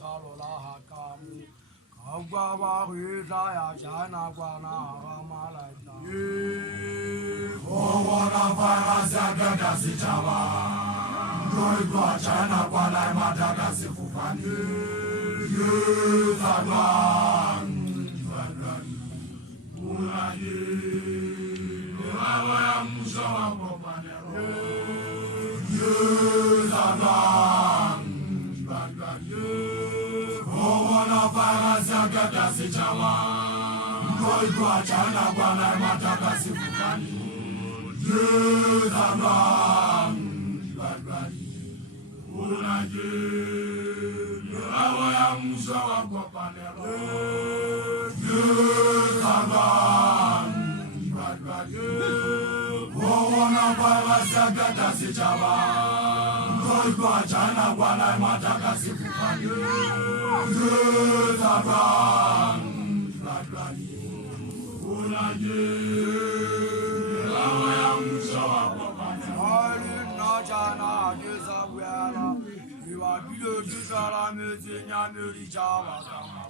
哈罗拉哈嘎姆，高瓜瓦回扎呀，加那瓜那哈马来达。我那发下个的是啥吧？对瓜加那瓜来嘛，这个是不烦的。有啥瓜？我来的，我要木烧啊，我办的。有啥瓜？我那发下个的是啥吧？对瓜加那瓜来嘛，这个是不烦的。有啥瓜？我要木烧啊，我办的。我那发下个的是啥吧？对瓜加那瓜来嘛，这个是不烦的。有啥瓜？Jana geza wala, iwa bilo jala mezi nyamuri jawa kama.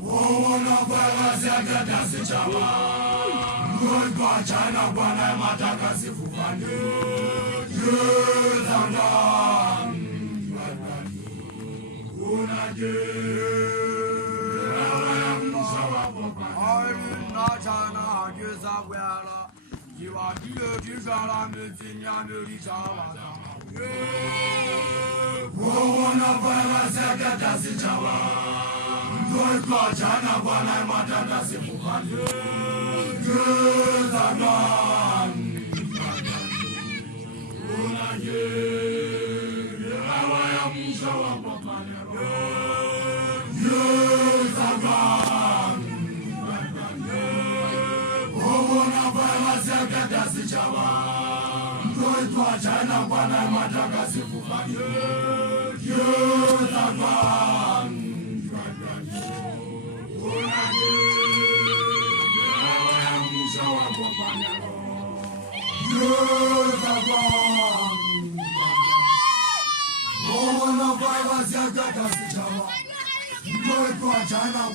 Wana bala zaga dasi jawa, ngwa jana bwana mataka sifufani. Yezanga, unaje, awa msawa popani. Na jana geza wala. Iwa bilo jala mezi nyamuri jawa kama. Wana bala zaga dasi jawa, ngwa jana bwana mataka sifufani. Yezanga, unaje, awa msawa popani. Yezanga. Gadasi jawa, ndoi kwa jana bwana mataka sifufani. Yezanga, unaje, awa msawa popani. Yezanga, wana baba gadasi jawa, ndoi kwa jana